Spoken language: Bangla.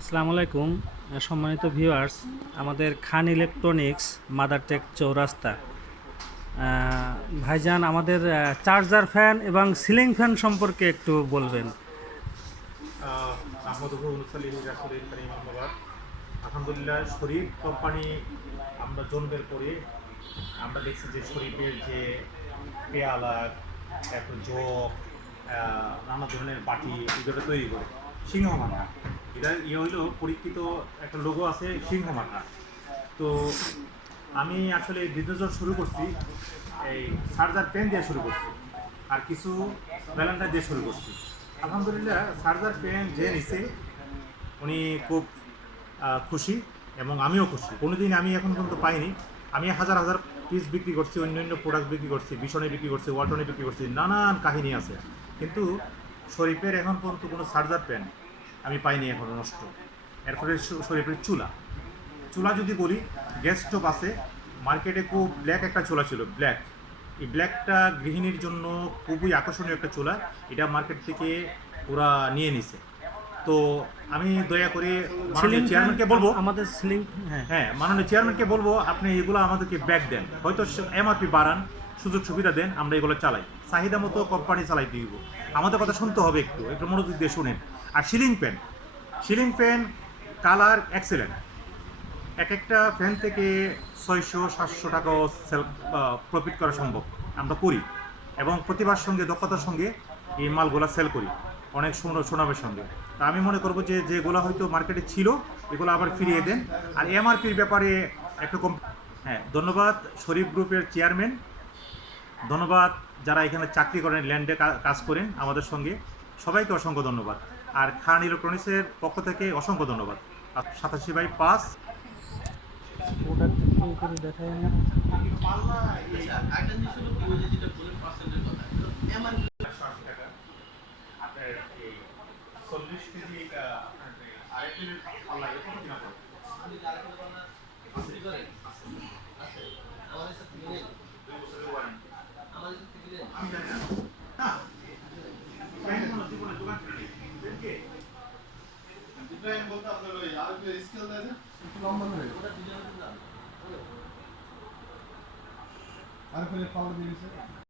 আসসালামু আলাইকুম সম্মানিত ভিউয়ার্স। আমাদের খান ইলেকট্রনিক্স মাদারটেক চৌরাস্তা। ভাইজান আমাদের চার্জার ফ্যান এবং সিলিং ফ্যান সম্পর্কে একটু বলবেন। আলহামদুলিল্লাহ, শরীফ কোম্পানি আমরা জন্মের পরে আমরা দেখছি যে শরীফের যে পেয়ালা, তারপর জগ, নানা ধরনের বাটি এগুলো তৈরি করে সিংহমাথা। এটা হইল পরীক্ষিত একটা লোগো আছে সিংহমাথা। তো আমি আসলে বিদ্যুৎ শুরু করছি এই চার্জার পেন দিয়ে শুরু করছি, আর কিছু ভ্যালেন্টাইন দিয়ে শুরু করছি। আলহামদুলিল্লাহ, চার্জার পেন যে নিছে উনি খুব খুশি এবং আমিও খুশি। কোনোদিন আমি এখন পর্যন্ত পাইনি। আমি হাজার হাজার পিস বিক্রি করছি, অন্যান্য প্রোডাক্ট বিক্রি করছি, বিশনে বিক্রি করছি, ওয়ালটনে বিক্রি করছি, নানান কাহিনী আছে, কিন্তু শরীফের এখন পর্যন্ত কোনো চার্জার পেন আমি পাইনি এখনও নষ্ট। এরপরে শরীফের চুলা চুলা যদি বলি, গ্যাস স্টোভ আছে মার্কেটে। খুব ব্ল্যাক একটা চুলা ছিল, ব্ল্যাক। এই ব্ল্যাকটা গৃহিণীর জন্য খুবই আকর্ষণীয় একটা চুলা। এটা মার্কেট থেকে ওরা নিয়ে নিছে। তো আমি দয়া করে মাননীয় চেয়ারম্যানকে বলবো, আমাদের সিলিং হ্যাঁ মাননীয় চেয়ারম্যানকে বলবো, আপনি এগুলো আমাদেরকে ব্যাক দেন, হয়তো এমআরপি বাড়ান, সুযোগ সুবিধা দেন, আমরা এগুলো চালাই, চাহিদা মতো কোম্পানি চালাই দিব। আমাদের কথা শুনতে হবে, একটু একটু মনোযোগ দিয়ে শুনেন। আর সিলিং ফ্যান কালার এক্সেলেন্ট। এক একটা ফ্যান থেকে 600-700 টাকাও সেল প্রফিট করা সম্ভব, আমরা করি, এবং প্রতিভার সঙ্গে দক্ষতার সঙ্গে এই মালগুলো সেল করি, অনেক সুনামের সঙ্গে। তা আমি মনে করবো যে যেগুলো হয়তো মার্কেটে ছিল এগুলো আবার ফিরিয়ে দেন। আর এমআরপির ব্যাপারে একটু কম। হ্যাঁ, ধন্যবাদ শরীফ গ্রুপের চেয়ারম্যান, ধন্যবাদ যারা এখানে চাকরি করেন, ল্যান্ডে কাজ করেন আমাদের সঙ্গে, সবাইকে অসংখ্য ধন্যবাদ। আর খান ইলেকট্রনিক্সের পক্ষ থেকে অসংখ্য ধন্যবাদ। 87/5 প্রোডাক্ট করে দেখায় না। আপনার এই 40 কেজি আরেকটি পাল্লা কত কিনা পড়ে? আমি জানি না। হ্যাঁ, দোকান থেকে ইব্রাহিম বলতে আপনার ওই আর একটু স্কেল দেয় না, একটু লম্বা হয়ে আর ফেলে পাওয়ার দিয়েছে।